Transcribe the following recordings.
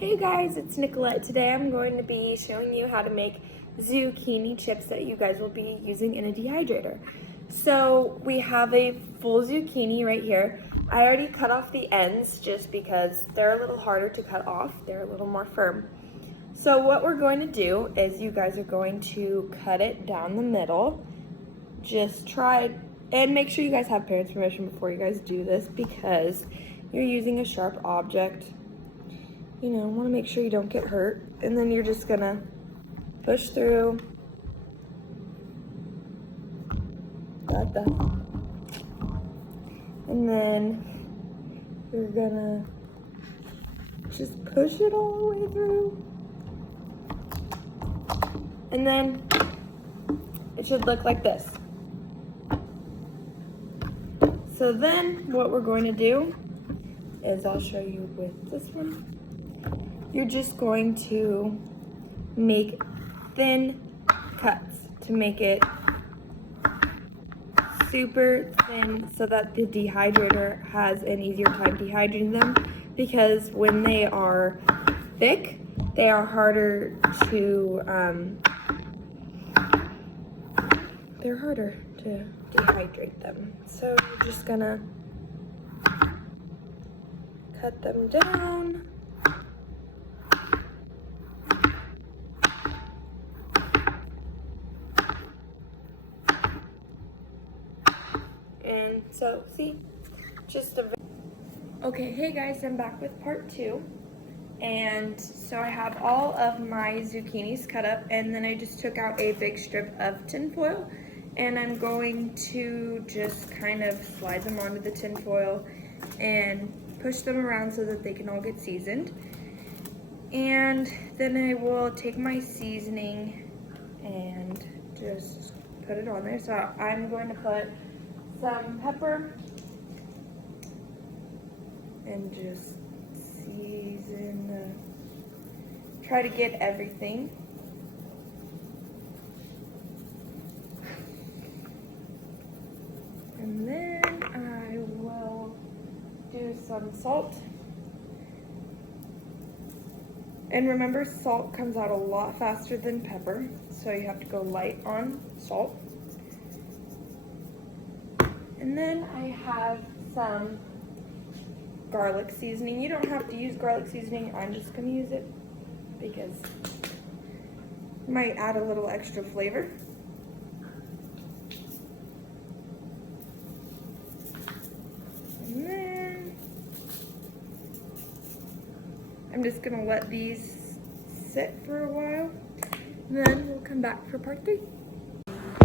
Hey guys, it's Nicolette. Today I'm going to be showing you how to make zucchini chips that you guys will be using in a dehydrator. So we have a full zucchini right here. I already cut off the ends just because they're a little harder to cut off. They're a little more firm. So what we're going to do is you guys are going to cut it down the middle. Just try and make sure you guys have parents' permission before you guys do this because you're using a sharp object. You know, want to make sure you don't get hurt. And then you're just gonna push through. Got that. And then you're gonna just push it all the way through. And then it should look like this. So then what we're going to do is I'll show you with this one. You're just going to make thin cuts to make it super thin so that the dehydrator has an easier time dehydrating them, because when they are thick, they are harder to dehydrate them. So you're just gonna cut them down. And so, see, okay, hey guys, I'm back with part 2. And so I have all of my zucchinis cut up, and then I just took out a big strip of tin foil, and I'm going to just kind of slide them onto the tin foil and push them around so that they can all get seasoned. And then I will take my seasoning and just put it on there. So I'm going to put some pepper and just season, try to get everything. And then I will do some salt. And remember, salt comes out a lot faster than pepper, so you have to go light on salt. And then I have some garlic seasoning. You don't have to use garlic seasoning. I'm just going to use it because it might add a little extra flavor. And then I'm just going to let these sit for a while. And then we'll come back for part 3.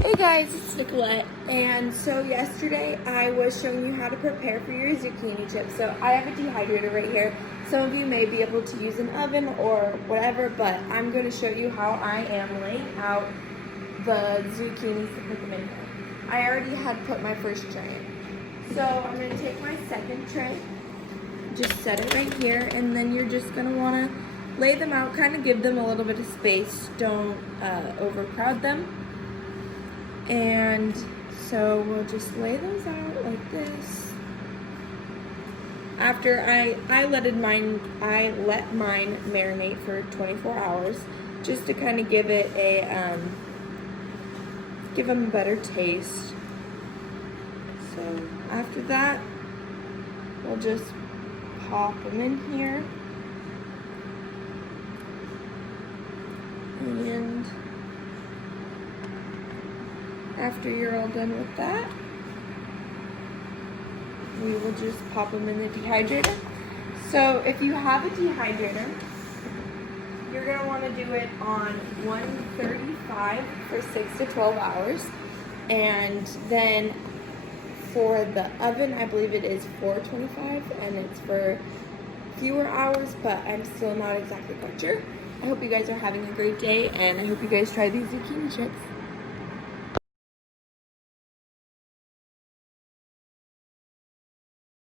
Hey guys, it's Nicolette, and so yesterday I was showing you how to prepare for your zucchini chips. So I have a dehydrator right here. Some of you may be able to use an oven or whatever, but I'm going to show you how I am laying out the zucchinis to put them in here. I already had put my first tray in. So I'm going to take my second tray, just set it right here, and then you're just going to want to lay them out, kind of give them a little bit of space. Don't overcrowd them. And so we'll just lay those out like this. After I let mine marinate for 24 hours just to kind of give it a give them a better taste. So after that, we'll just pop them in here. And after you're all done with that, we will just pop them in the dehydrator. So if you have a dehydrator, you're going to want to do it on 135 for 6 to 12 hours. And then for the oven, I believe it is 425, and it's for fewer hours, but I'm still not exactly quite sure. I hope you guys are having a great day, and I hope you guys try these zucchini chips.